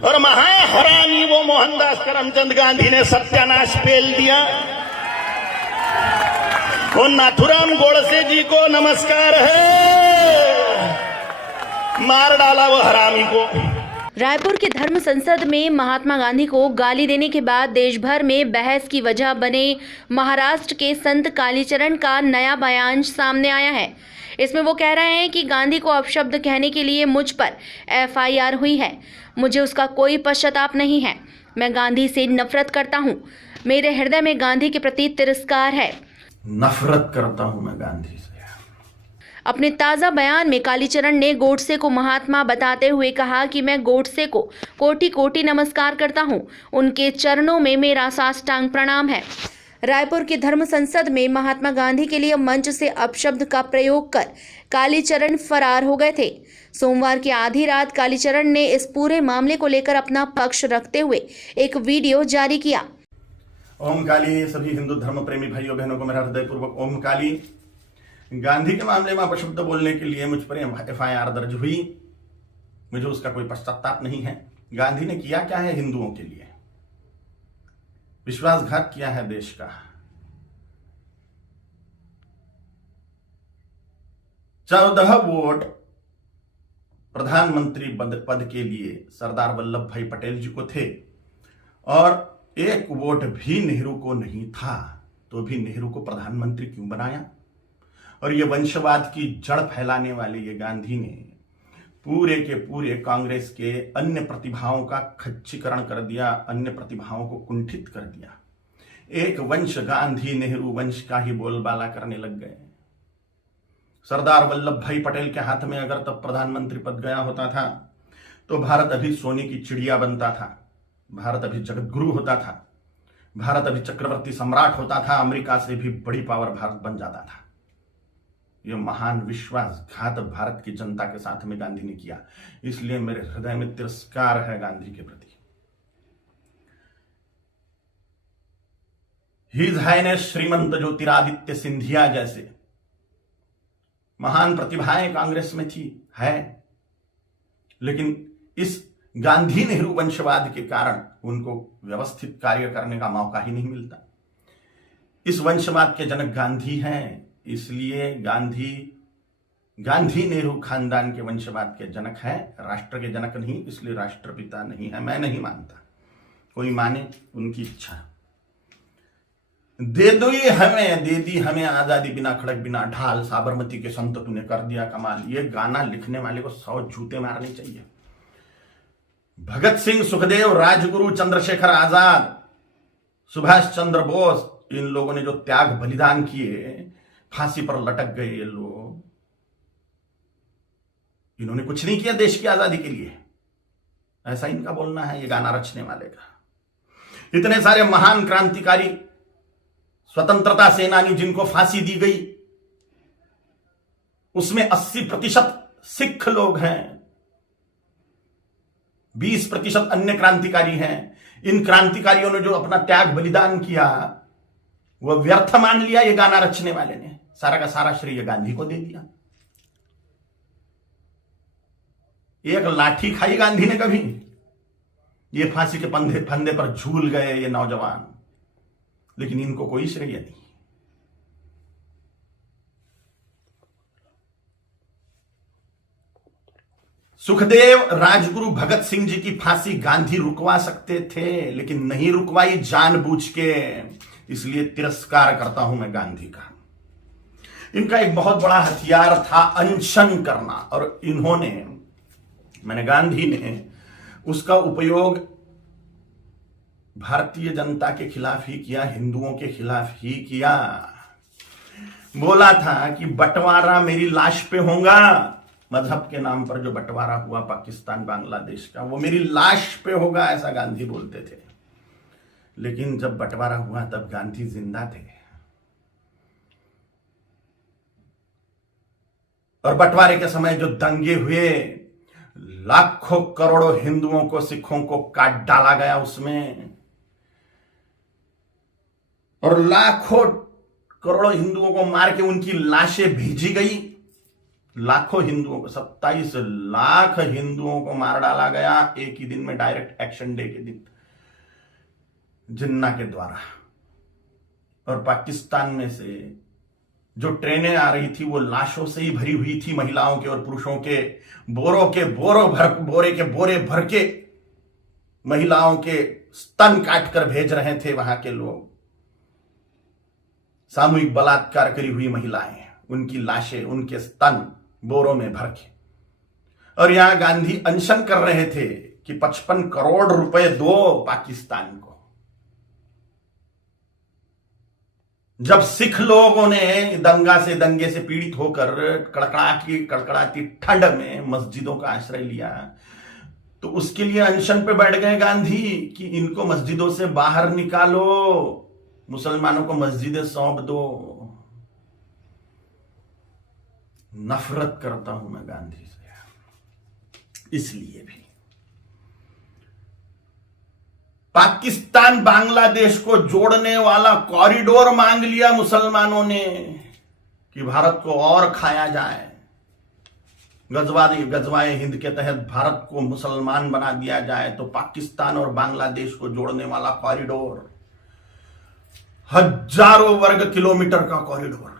और महाहरामी वो मोहनदास करमचंद गांधी ने सत्यानाश पेल दिया। वो नाथुराम गोडसे जी को नमस्कार है, मार डाला वो हरामी को। रायपुर के धर्म संसद में महात्मा गांधी को गाली देने के बाद देश भर में बहस की वजह बने महाराष्ट्र के संत कालीचरण का नया बयान सामने आया है। इसमें वो कह रहे हैं कि गांधी को अपशब्द कहने के लिए मुझ पर FIR हुई है। मुझे उसका कोई पश्चाताप नहीं है। मैं गांधी से नफरत करता हूँ। मेरे हृदय में गांधी के प्रति तिरस्कार है। नफरत करता हूं मैं गांधी से। अपने ताज़ा बयान में कालीचरण ने गोडसे को महात्मा बताते हुए कहा कि मैं गोडसे को कोटि कोटि नमस्कार करता हूं। उनके चरणों में मेरा साष्टांग प्रणाम है। रायपुर के धर्म संसद में महात्मा गांधी के लिए मंच से अपशब्द का प्रयोग कर कालीचरण फरार हो गए थे। सोमवार की आधी रात कालीचरण ने इस पूरे मामले को लेकर अपना पक्ष रखते हुए एक वीडियो जारी किया। ओम काली। सभी हिंदू धर्म प्रेमी भाइयों बहनों को मेरा हृदयपूर्वक ओम काली। गांधी के मामले में अपशब्द बोलने के लिए मुझ पर FIR दर्ज हुई। मुझे उसका कोई पश्चाताप नहीं है। गांधी ने किया क्या है हिंदुओं के लिए? विश्वासघात किया है देश का। 14 वोट प्रधानमंत्री पद के लिए सरदार वल्लभ भाई पटेल जी को थे और 1 वोट भी नेहरू को नहीं था। तो भी नेहरू को प्रधानमंत्री क्यों बनाया? और ये वंशवाद की जड़ फैलाने वाले ये गांधी ने पूरे के पूरे कांग्रेस के अन्य प्रतिभाओं का खच्चीकरण कर दिया, अन्य प्रतिभाओं को कुंठित कर दिया। एक वंश गांधी नेहरू वंश का ही बोलबाला करने लग गए। सरदार वल्लभ भाई पटेल के हाथ में अगर तब प्रधानमंत्री पद गया होता था तो भारत अभी सोने की चिड़िया बनता था, भारत अभी जगत गुरु होता था, भारत अभी चक्रवर्ती सम्राट होता था, अमेरिका से भी बड़ी पावर भारत बन जाता था। यह महान विश्वासघात भारत की जनता के साथ में गांधी ने किया। इसलिए मेरे हृदय में तिरस्कार है गांधी के प्रति। हिज हाइनेस श्रीमंत ज्योतिरादित्य सिंधिया जैसे महान प्रतिभाएं कांग्रेस में थी, है, लेकिन इस गांधी नेहरू वंशवाद के कारण उनको व्यवस्थित कार्य करने का मौका ही नहीं मिलता। इस वंशवाद के जनक गांधी हैं, इसलिए गांधी नेहरू खानदान के वंशवाद के जनक है, राष्ट्र के जनक नहीं। इसलिए राष्ट्रपिता नहीं है, मैं नहीं मानता। कोई माने, उनकी इच्छा। दे दी हमें आजादी, बिना खड़क बिना ढाल, साबरमती के संत तूने कर दिया कमाल। ये गाना लिखने वाले को 100 जूते मारने चाहिए। भगत सिंह, सुखदेव, राजगुरु, चंद्रशेखर आजाद, सुभाष चंद्र बोस, इन लोगों ने जो त्याग बलिदान किए, फांसी पर लटक गए ये लोग, इन्होंने कुछ नहीं किया देश की आजादी के लिए, ऐसा इनका बोलना है ये गाना रचने वाले का। इतने सारे महान क्रांतिकारी, स्वतंत्रता सेनानी जिनको फांसी दी गई, उसमें 80% सिख लोग हैं, 20% अन्य क्रांतिकारी हैं। इन क्रांतिकारियों ने जो अपना त्याग बलिदान किया वह व्यर्थ मान लिया ये गाना रचने वाले ने। सारा का सारा श्रेय गांधी को दे दिया। एक लाठी खाई गांधी ने कभी? ये फांसी के फंदे पर झूल गए ये नौजवान, लेकिन इनको कोई श्रेय नहीं। सुखदेव, राजगुरु, भगत सिंह जी की फांसी गांधी रुकवा सकते थे, लेकिन नहीं रुकवाई जानबूझ के। इसलिए तिरस्कार करता हूं मैं गांधी का। इनका एक बहुत बड़ा हथियार था अनशन करना, और गांधी ने उसका उपयोग भारतीय जनता के खिलाफ ही किया, हिंदुओं के खिलाफ ही किया। बोला था कि बंटवारा मेरी लाश पे होगा। मजहब के नाम पर जो बंटवारा हुआ पाकिस्तान बांग्लादेश का, वो मेरी लाश पे होगा, ऐसा गांधी बोलते थे। लेकिन जब बंटवारा हुआ तब गांधी जिंदा थे, और बंटवारे के समय जो दंगे हुए, लाखों करोड़ों हिंदुओं को, सिखों को काट डाला गया उसमें, और लाखों करोड़ों हिंदुओं को मार के उनकी लाशें भेजी गई। लाखों हिंदुओं को, 27 लाख हिंदुओं को मार डाला गया एक ही दिन में, डायरेक्ट एक्शन डे के दिन जिन्ना के द्वारा। और पाकिस्तान में से जो ट्रेनें आ रही थी वो लाशों से ही भरी हुई थी, महिलाओं के और पुरुषों के, बोरे के बोरे भर के महिलाओं के स्तन काट कर भेज रहे थे वहां के लोग। सामूहिक बलात्कार करी हुई महिलाएं, उनकी लाशें, उनके स्तन बोरों में भर के। और यहां गांधी अनशन कर रहे थे कि 55 करोड़ रुपए दो पाकिस्तान को। जब सिख लोगों ने दंगे से पीड़ित होकर कड़कड़ाती ठंड में मस्जिदों का आश्रय लिया, तो उसके लिए अनशन पे बैठ गए गांधी कि इनको मस्जिदों से बाहर निकालो, मुसलमानों को मस्जिदें सौंप दो। नफरत करता हूं मैं गांधी से। इसलिए भी पाकिस्तान बांग्लादेश को जोड़ने वाला कॉरिडोर मांग लिया मुसलमानों ने कि भारत को और खाया जाए। गजवाए हिंद के तहत भारत को मुसलमान बना दिया जाए, तो पाकिस्तान और बांग्लादेश को जोड़ने वाला कॉरिडोर, हजारों वर्ग किलोमीटर का कॉरिडोर,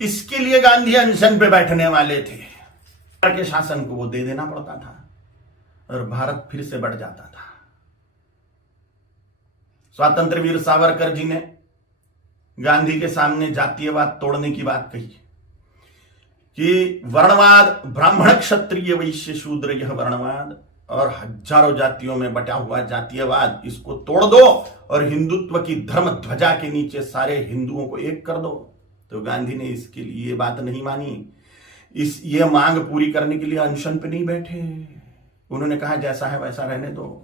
इसके लिए गांधी अनशन पे बैठने वाले थे। के शासन को वो दे देना पड़ता था और भारत फिर से बढ़ जाता था। स्वतंत्र वीर सावरकर जी ने गांधी के सामने जातीयवाद तोड़ने की बात कही कि वर्णवाद, ब्राह्मण क्षत्रिय वैश्य शूद्र, यह वर्णवाद और हजारों जातियों में बटा हुआ जातीयवाद, इसको तोड़ दो और हिंदुत्व की धर्म ध्वजा के नीचे सारे हिंदुओं को एक कर दो। तो गांधी ने इसके लिए ये बात नहीं मानी। ये मांग पूरी करने के लिए अनशन पे नहीं बैठे। उन्होंने कहा जैसा है वैसा रहने दो।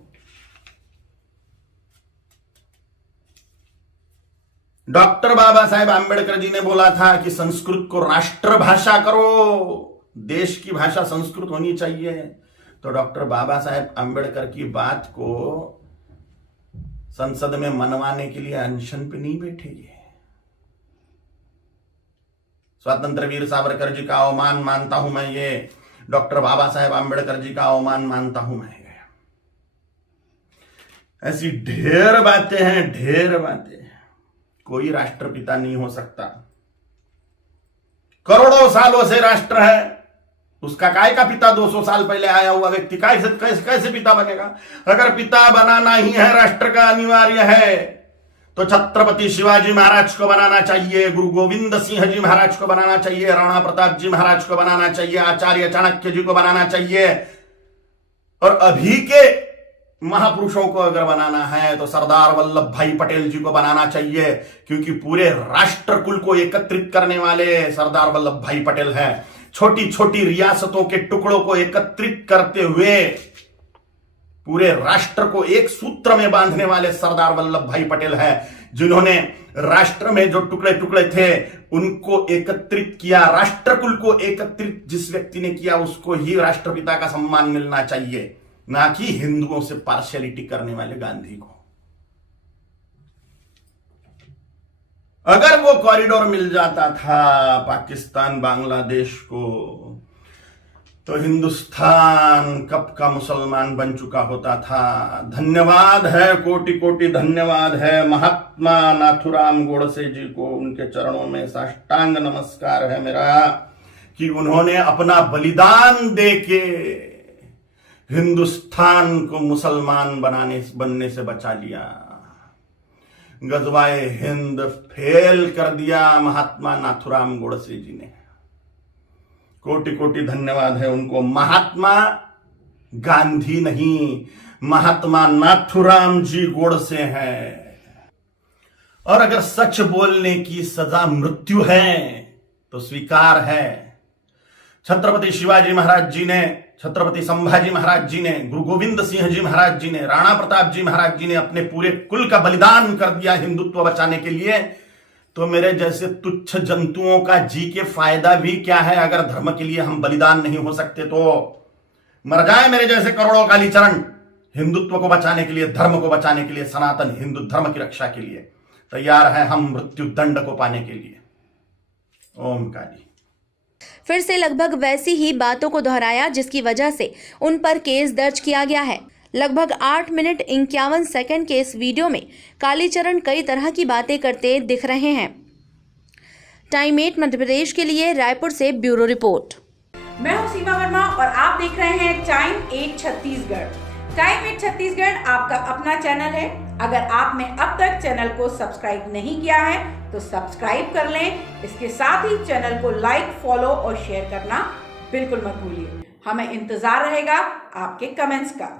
डॉक्टर बाबा साहेब आंबेडकर जी ने बोला था कि संस्कृत को राष्ट्रभाषा करो, देश की भाषा संस्कृत होनी चाहिए। तो डॉक्टर बाबा साहेब आंबेडकर की बात को संसद में मनवाने के लिए अनशन पे नहीं बैठे। स्वतंत्र वीर सावरकर जी का अवमान मानता हूं मैं, ये डॉक्टर बाबा साहेब आंबेडकर जी का अवमान मानता हूं मैं। ऐसी ढेर बातें हैं, ढेर बातें। कोई राष्ट्रपिता नहीं हो सकता। करोड़ों सालों से राष्ट्र है, उसका काय का पिता 200 साल पहले आया हुआ व्यक्ति कैसे पिता बनेगा? अगर पिता बनाना ही है, राष्ट्र का अनिवार्य है, तो छत्रपति शिवाजी महाराज को बनाना चाहिए, गुरु गोविंद सिंह जी महाराज को बनाना चाहिए, राणा प्रताप जी महाराज को बनाना चाहिए, आचार्य चाणक्य जी को बनाना चाहिए। और अभी के महापुरुषों को अगर बनाना है तो सरदार वल्लभ भाई पटेल जी को बनाना चाहिए, क्योंकि पूरे राष्ट्र कुल को एकत्रित करने वाले सरदार वल्लभ भाई पटेल हैं। छोटी छोटी रियासतों के टुकड़ों को एकत्रित करते हुए पूरे राष्ट्र को एक सूत्र में बांधने वाले सरदार वल्लभ भाई पटेल हैं, जिन्होंने राष्ट्र में जो टुकड़े टुकड़े थे उनको एकत्रित किया। राष्ट्रकुल को एकत्रित जिस व्यक्ति ने किया उसको ही राष्ट्रपिता का सम्मान मिलना चाहिए, ना कि हिंदुओं से पार्शियलिटी करने वाले गांधी को। अगर वो कॉरिडोर मिल जाता था पाकिस्तान बांग्लादेश को, तो हिंदुस्तान कब का मुसलमान बन चुका होता था। धन्यवाद है, कोटि कोटि धन्यवाद है महात्मा नाथुराम गोडसे जी को। उनके चरणों में साष्टांग नमस्कार है मेरा कि उन्होंने अपना बलिदान देके हिंदुस्तान को मुसलमान बनने से बचा लिया। गजवाए हिंद फेल कर दिया महात्मा नाथुराम गोडसे जी ने। कोटि कोटि धन्यवाद है उनको। महात्मा गांधी नहीं, महात्मा नाथुराम जी गोडसे हैं। और अगर सच बोलने की सजा मृत्यु है तो स्वीकार है। छत्रपति शिवाजी महाराज जी ने, छत्रपति संभाजी महाराज जी ने, गुरु गोविंद सिंह जी महाराज जी ने, राणा प्रताप जी महाराज जी ने अपने पूरे कुल का बलिदान कर दिया हिंदुत्व बचाने के लिए। तो मेरे जैसे तुच्छ जंतुओं का जी के फायदा भी क्या है? अगर धर्म के लिए हम बलिदान नहीं हो सकते तो मर जाए मेरे जैसे करोड़ों कालीचरण हिंदुत्व को बचाने के लिए, धर्म को बचाने के लिए, सनातन हिंदू धर्म की रक्षा के लिए तैयार है हम मृत्यु दंड को पाने के लिए। ओम काली। फिर से लगभग वैसी ही बातों को दोहराया जिसकी वजह से उन पर केस दर्ज किया गया है। लगभग 8 मिनट 51 सेकंड के इस वीडियो में कालीचरण कई तरह की बातें करते दिख रहे हैं। टाइम 8 मध्य प्रदेश के लिए रायपुर से ब्यूरो रिपोर्ट। मैं हूं सीमा वर्मा और आप देख रहे हैं टाइम 8 छत्तीसगढ़। टाइम 8 छत्तीसगढ़ आपका अपना चैनल है। अगर आपने अब तक चैनल को सब्सक्राइब नहीं किया है तो सब्सक्राइब कर लें। इसके साथ ही चैनल को लाइक, फॉलो और शेयर करना बिल्कुल मत भूलिए। हमें इंतजार रहेगा आपके कमेंट्स का।